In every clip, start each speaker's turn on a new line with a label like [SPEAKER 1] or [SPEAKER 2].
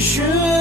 [SPEAKER 1] sure.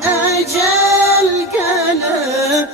[SPEAKER 1] ecel gele